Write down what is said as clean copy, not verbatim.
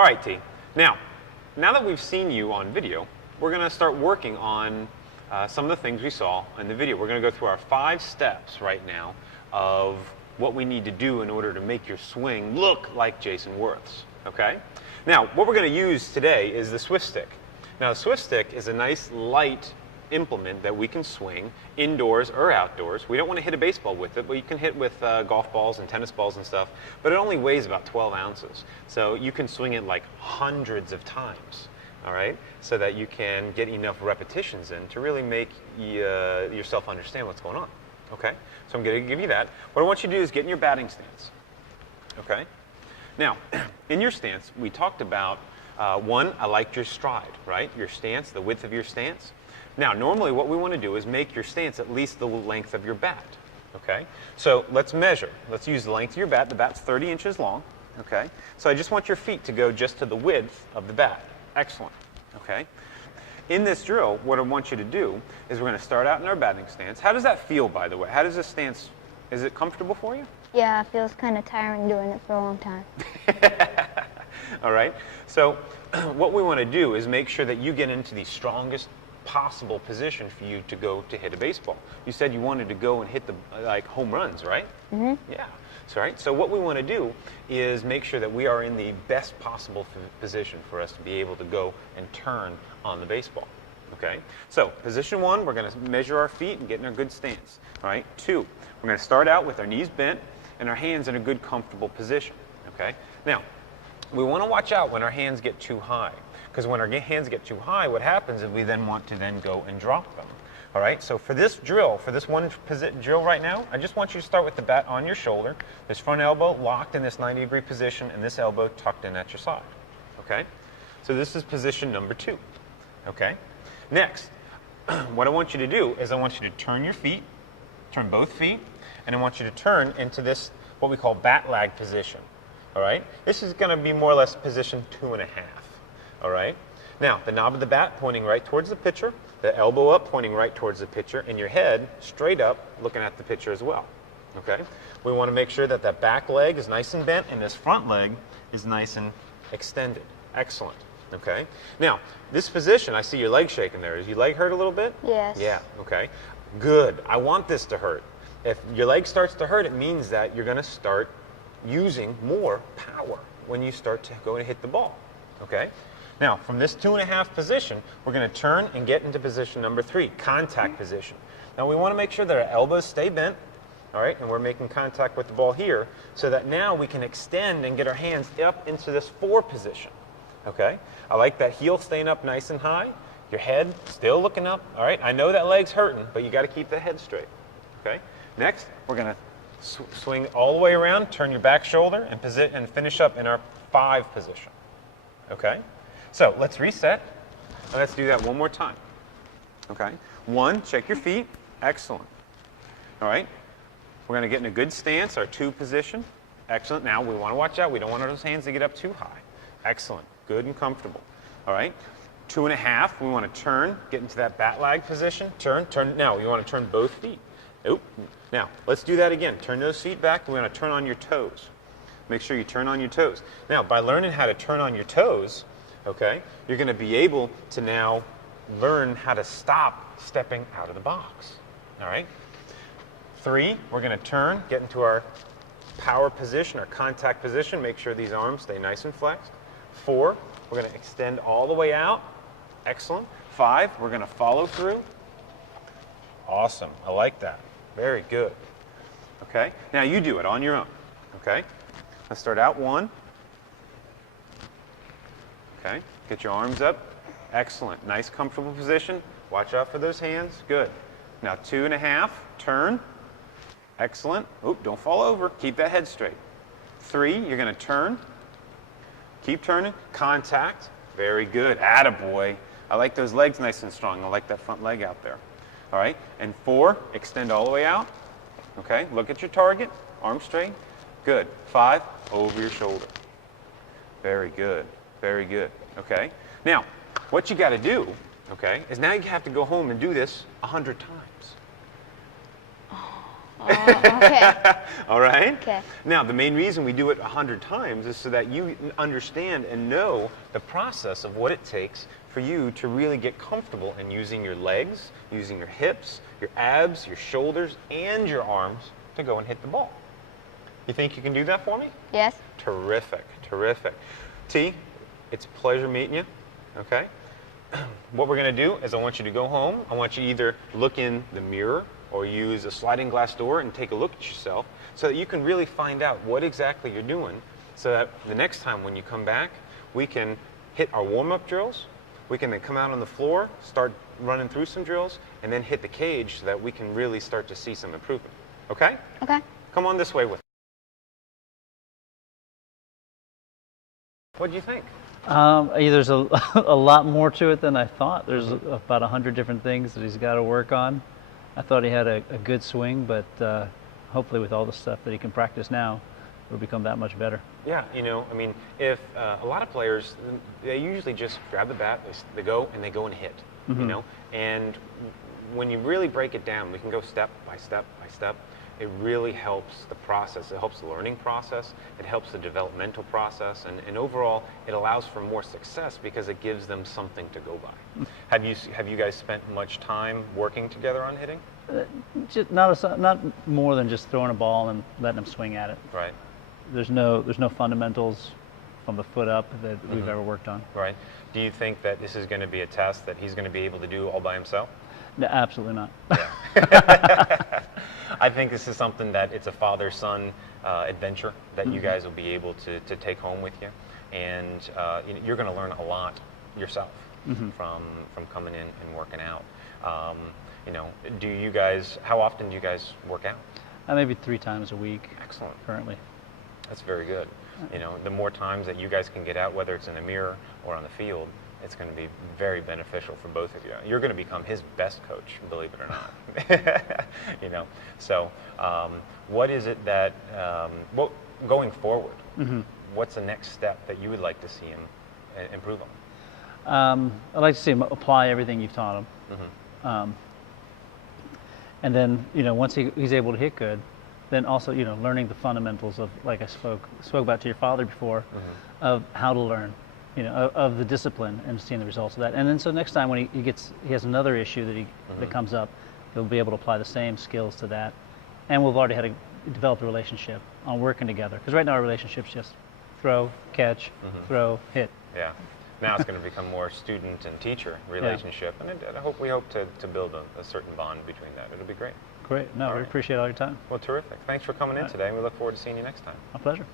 All right, T. Now that we've seen you on video, we're going to start working on some of the things we saw in the video. We're going to go through our 5 steps right now of what we need to do in order to make your swing look like Jason Worth's. Okay? Now, what we're going to use today is the Swift Stick. Now, the Swift Stick is a nice light implement that we can swing indoors or outdoors. We don't want to hit a baseball with it, but you can hit with golf balls and tennis balls and stuff, but it only weighs about 12 ounces. So you can swing it like hundreds of times, all right, so that you can get enough repetitions in to really make yourself understand what's going on, okay? So I'm going to give you that. What I want you to do is get in your batting stance, okay? Now, in your stance, we talked about, one, I liked your stride, right? Your stance, the width of your stance. Now, normally what we want to do is make your stance at least the length of your bat, okay? So let's measure. Let's use the length of your bat. The bat's 30 inches long, okay? So I just want your feet to go just to the width of the bat. Excellent, okay? In this drill, what I want you to do is we're going to start out in our batting stance. How does that feel, by the way? How does this stance, is it comfortable for you? Yeah, it feels kind of tiring doing it for a long time. All right, so what we want to do is make sure that you get into the strongest possible position for you to go to hit a baseball. You said you wanted to go and hit the home runs, right? Mm-hmm. Yeah. So, right. So what we want to do is make sure that we are in the best possible position for us to be able to go and turn on the baseball. Okay. So position 1, we're going to measure our feet and get in a good stance. All right. 2, we're going to start out with our knees bent and our hands in a good comfortable position. Okay. Now, we want to watch out when our hands get too high. Because when our hands get too high, what happens is we then want to then go and drop them. All right, so for this drill, for this one drill right now, I just want you to start with the bat on your shoulder, this front elbow locked in this 90-degree position, and this elbow tucked in at your side. Okay, so this is position number 2. Okay, next, what I want you to do is I want you to turn your feet, turn both feet, and I want you to turn into this, what we call bat lag position. All right, this is going to be more or less position 2.5. All right. Now, the knob of the bat pointing right towards the pitcher, the elbow up pointing right towards the pitcher, and your head straight up looking at the pitcher as well. Okay. We want to make sure that that back leg is nice and bent and this front leg is nice and extended. Excellent. Okay. Now, this position, I see your leg shaking there. Is your leg hurt a little bit? Yes. Yeah. Okay. Good. I want this to hurt. If your leg starts to hurt, it means that you're going to start using more power when you start to go and hit the ball. Okay. Now, from this 2.5 position, we're going to turn and get into position number 3, contact position. Now, we want to make sure that our elbows stay bent, all right, and we're making contact with the ball here, so that now we can extend and get our hands up into this 4 position, okay? I like that heel staying up nice and high, your head still looking up, all right? I know that leg's hurting, but you got to keep the head straight, okay? Next, we're going to swing all the way around, turn your back shoulder, and finish up in our 5 position, okay? So let's reset, and let's do that one more time. Okay? 1, check your feet. Excellent. All right? We're going to get in a good stance, our 2 position. Excellent. Now, we want to watch out. We don't want those hands to get up too high. Excellent. Good and comfortable. All right? 2.5, we want to turn, get into that bat lag position. Turn. Now, we want to turn both feet. Oop. Now, let's do that again. Turn those feet back. We want to turn on your toes. Make sure you turn on your toes. Now, by learning how to turn on your toes, okay, you're going to be able to now learn how to stop stepping out of the box. All right? 3, we're going to turn, get into our power position, our contact position. Make sure these arms stay nice and flexed. 4, we're going to extend all the way out. Excellent. 5, we're going to follow through. Awesome. I like that. Very good. Okay? Now you do it on your own. Okay? Let's start out 1. Okay, get your arms up. Excellent. Nice, comfortable position. Watch out for those hands. Good. Now 2.5, turn. Excellent. Oop, don't fall over. Keep that head straight. 3, you're going to turn. Keep turning. Contact. Very good. Attaboy. I like those legs nice and strong. I like that front leg out there. All right. And 4, extend all the way out. Okay, look at your target. Arm straight. Good. 5, over your shoulder. Very good. Very good. Okay. Now, what you got to do, okay, is now you have to go home and do this 100 times. Okay. All right? Okay. Now, the main reason we do it 100 times is so that you understand and know the process of what it takes for you to really get comfortable in using your legs, using your hips, your abs, your shoulders, and your arms to go and hit the ball. You think you can do that for me? Yes. Terrific, terrific. T, it's a pleasure meeting you, okay? What we're going to do is I want you to go home. I want you to either look in the mirror or use a sliding glass door and take a look at yourself so that you can really find out what exactly you're doing so that the next time when you come back, we can hit our warm-up drills. We can then come out on the floor, start running through some drills, and then hit the cage so that we can really start to see some improvement. Okay? Okay. Come on this way with me. What do you think? There's a lot more to it than I thought. There's about 100 different things that he's got to work on. I thought he had a good swing, but hopefully with all the stuff that he can practice now, it'll become that much better. Yeah, you know, I mean, if a lot of players, they usually just grab the bat, they go and hit, you know, and when you really break it down, we can go step by step by step. It really helps the process. It helps the learning process. It helps the developmental process, and overall, it allows for more success because it gives them something to go by. Have you guys spent much time working together on hitting? Just not more than just throwing a ball and letting him swing at it. Right. There's no fundamentals from the foot up that we've ever worked on. Right. Do you think that this is going to be a test that he's going to be able to do all by himself? No, absolutely not. Yeah. I think this is something that it's a father-son adventure that you guys will be able to take home with you, and you're going to learn a lot yourself from coming in and working out. You know, how often do you guys work out? Maybe 3 times a week. Excellent. Currently. That's very good. You know, the more times that you guys can get out, whether it's in the mirror or on the field, it's going to be very beneficial for both of you. You're going to become his best coach, believe it or not. You know, so what is it that, going forward, what's the next step that you would like to see him improve on? I'd like to see him apply everything you've taught him. And then, you know, once he's able to hit good, then also, you know, learning the fundamentals of, like I spoke about to your father before, of how to learn. You know, of the discipline and seeing the results of that. And then so next time when he has another issue that comes up, he'll be able to apply the same skills to that. And we've already developed a relationship on working together. Because right now our relationship's just throw, catch, throw, hit. Yeah. Now it's going to become more student and teacher relationship, and we hope to build a certain bond between that. It'll be great. Great. No, we appreciate all your time. Well, terrific. Thanks for coming in today, and we look forward to seeing you next time. My pleasure.